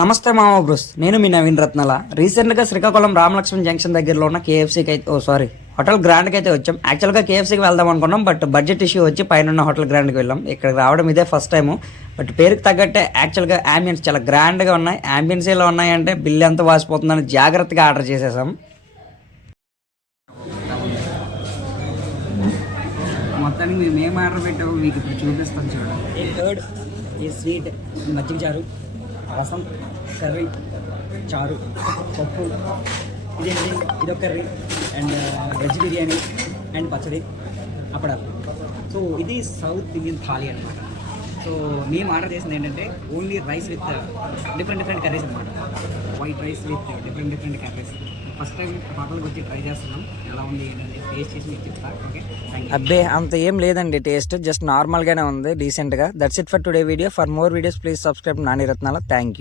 నమస్తే మామ బ్రోస్, నేను మీ నవీన్ రత్నాల. రీసెంట్గా శ్రీకాకుళం రామలక్ష్మణ్ జంక్షన్ దగ్గరలో ఉన్న కేఎఫ్సీకి అయితే హోటల్ గ్రాండ్కి అయితే వచ్చాం. యాక్చువల్గా కేఎఫ్సీకి వెళ్దాం అనుకున్నాం, బట్ బడ్జెట్ ఇష్యూ వచ్చి పైన హోటల్ గ్రాండ్కి వెళ్ళాం. ఇక్కడికి రావడం ఇదే ఫస్ట్ టైము, బట్ పేరుకి తగ్గట్టే యాక్చువల్గా యాంబియన్స్ చాలా గ్రాండ్గా ఉన్నాయి. యాంబియన్స్ ఎలా ఉన్నాయంటే బిల్ ఎంత వాసిపోతుందని జాగ్రత్తగా ఆర్డర్ చేసేసాం. మొత్తానికి మేము ఏం ఆర్డర్ పెట్టామో మీకు ఇప్పుడు చూపిస్తాం చూడండి. థర్డ్ ఈ స్వీట్ మజ్జిగ చారు, రసం, కర్రీ, చారు, పప్పు, ఇదొక curry and veg biryani and పచ్చడి, అప్పడాలు. సో ఇది సౌత్ ఇండియన్ థాలీ అనమాట. సో మేము ఆర్డర్ చేసింది ఏంటంటే only rice with different curries అనమాట. White rice with different curries. First time హోటల్కి వచ్చి ట్రై చేస్తున్నాం. ఎలా ఉంది ఏంటంటే టేస్ట్ చేసి మీకు చెప్తా. ఓకే, అబ్బే అంత ఏం లేదండి, టేస్ట్ జస్ట్ నార్మల్గానే ఉంది, డీసెంట్గా. That's it for today video. For more videos please subscribe Nani Ratnala. Thank you.